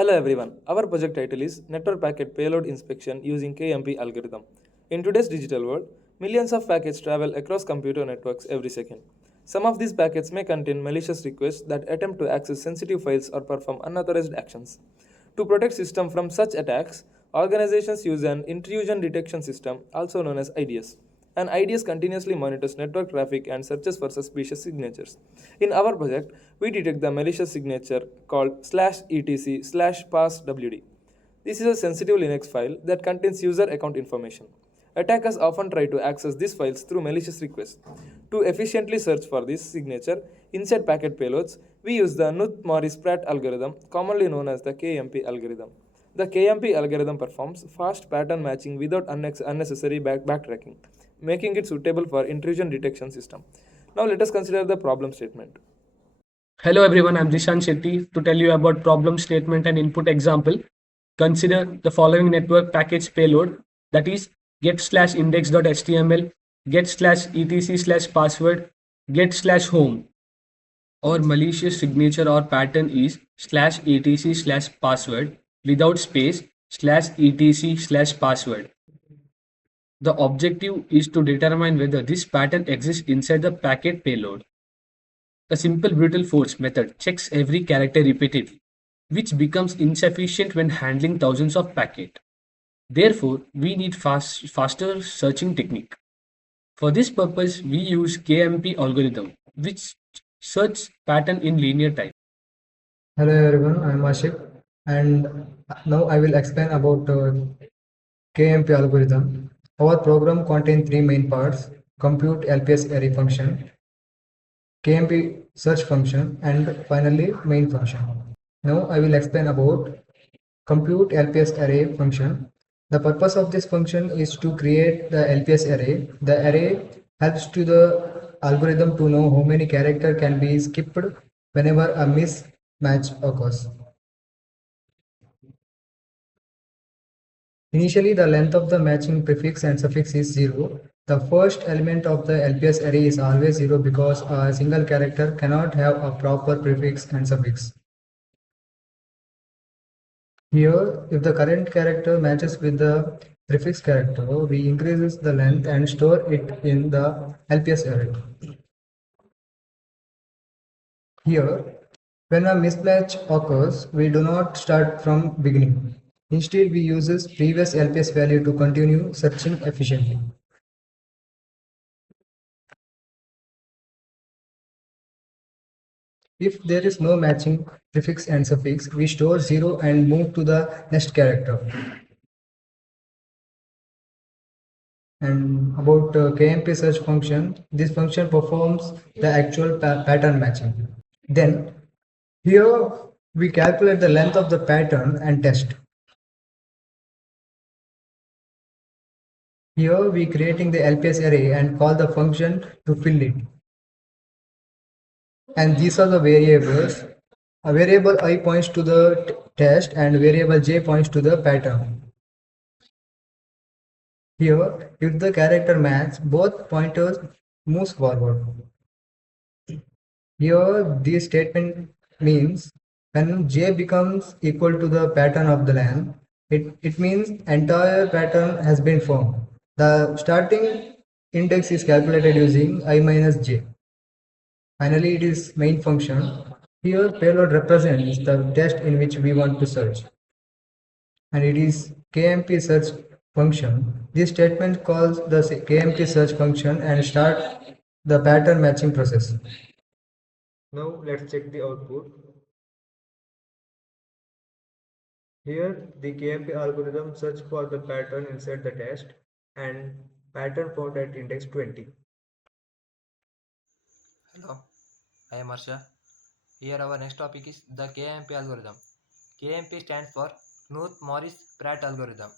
Hello everyone. Our project title is Network Packet Payload Inspection using KMP algorithm. In today's digital world, millions of packets travel across computer networks every second. Some of these packets may contain malicious requests that attempt to access sensitive files or perform unauthorized actions. To protect system from such attacks, organizations use an intrusion detection system also known as IDS. An IDS continuously monitors network traffic and searches for suspicious signatures. In our project, we detect the malicious signature called /etc/passwd. This is a sensitive Linux file that contains user account information. Attackers often try to access these files through malicious requests. To efficiently search for this signature inside packet payloads, we use the Knuth-Morris-Pratt algorithm, commonly known as the KMP algorithm. The KMP algorithm performs fast pattern matching without unnecessary backtracking, making it suitable for intrusion detection system. Now let us consider the problem statement. Hello everyone, I'm Jishan Shetty to tell you about problem statement and input example. Consider the following network package payload, that is get/index.html, get/etc/password, get/home. Our malicious signature or pattern is /etc/password without space /etc/password. The objective is to determine whether this pattern exists inside the packet payload. A simple brutal force method checks every character repeatedly, which becomes insufficient when handling thousands of packets. Therefore, we need faster searching technique. For this purpose, we use KMP algorithm, which search pattern in linear time. Hello everyone, I am Ashik, and now I will explain about KMP algorithm. Our program contains three main parts: compute LPS array function, KMP search function, and finally main function. Now I will explain about compute LPS array function. The purpose of this function is to create the LPS array. The array helps to the algorithm to know how many characters can be skipped whenever a mismatch occurs. Initially, the length of the matching prefix and suffix is 0. The first element of the LPS array is always 0 because a single character cannot have a proper prefix and suffix. Here, if the current character matches with the prefix character, we increases the length and store it in the LPS array. Here, when a mismatch occurs, we do not start from beginning. Instead, we uses previous LPS value to continue searching efficiently. If there is no matching prefix and suffix, we store 0 and move to the next character. And about KMP search function, this function performs the actual pattern matching. Then here we calculate the length of the pattern and test. Here we creating the LPS array and call the function to fill it. And these are the variables. A variable I points to the test and variable j points to the pattern. Here, if the character match, both pointers moves forward. Here, this statement means when j becomes equal to the pattern of the lamp, it means entire pattern has been formed. The starting index is calculated using I minus j. Finally, it is main function. Here, payload represents the test in which we want to search, and it is KMP search function. This statement calls the KMP search function and start the pattern matching process. Now let's check the output. Here the KMP algorithm search for the pattern inside the test and pattern found at index 20. Hello, I am Harsha. Here our next topic is the KMP algorithm. KMP stands for Knuth-Morris-Pratt algorithm.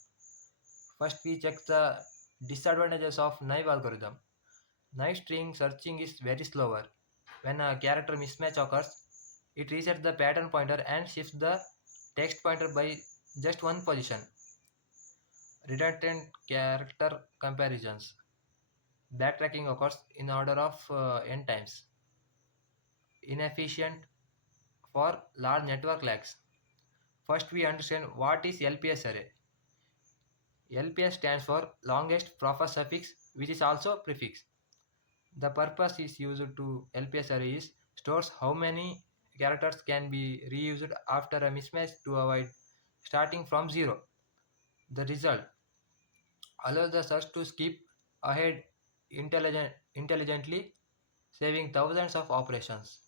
First we check the disadvantages of naive algorithm. Naive string searching is very slower. When a character mismatch occurs, it resets the pattern pointer and shifts the text pointer by just one position. Redundant character comparisons. Backtracking occurs in order of n times. Inefficient for large network lags. First we understand what is LPS array. LPS stands for longest proper suffix, which is also prefix. The purpose is used to LPS array is stores how many characters can be reused after a mismatch to avoid starting from 0. The result allows the search to skip ahead intelligently, saving thousands of operations.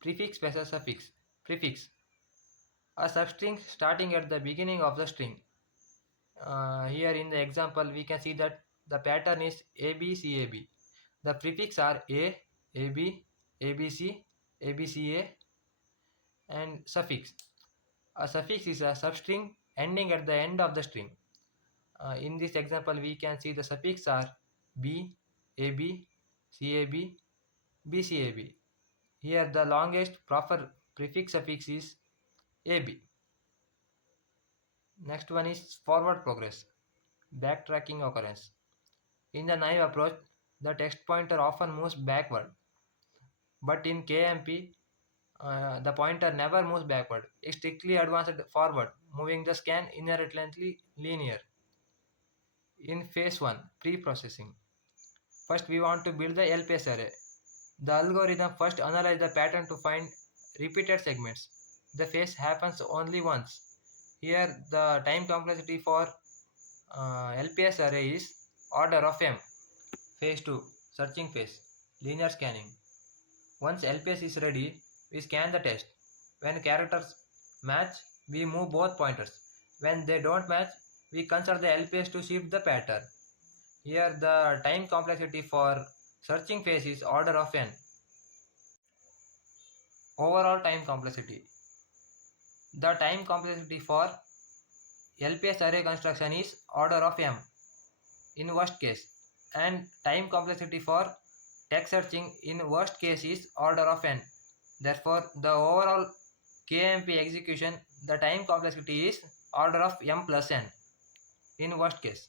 Prefix versus suffix. Prefix. A substring starting at the beginning of the string. Here in the example we can see that the pattern is ABCAB. The prefix are A, AB, ABC, ABCA and suffix. A suffix is a substring ending at the end of the string. In this example we can see the suffix are B, AB, CAB, BCAB. Here the longest proper prefix suffix is AB. Next one is forward progress, backtracking occurrence. In the naive approach, the text pointer often moves backward, but in KMP, the pointer never moves backward. It strictly advances forward, moving the scan inherently linear. In phase 1, pre-processing. First, we want to build the LPS array. The algorithm first analyzes the pattern to find repeated segments. The phase happens only once. Here, the time complexity for LPS array is order of m. Phase 2, searching phase, linear scanning. Once LPS is ready, we scan the test. When characters match, we move both pointers. When they don't match, we consult the LPS to shift the pattern. Here the time complexity for searching phase is order of n. Overall time complexity. The time complexity for LPS array construction is order of m in worst case, and time complexity for text searching in worst case is order of n. Therefore, the overall KMP execution, the time complexity is order of m plus n in worst case.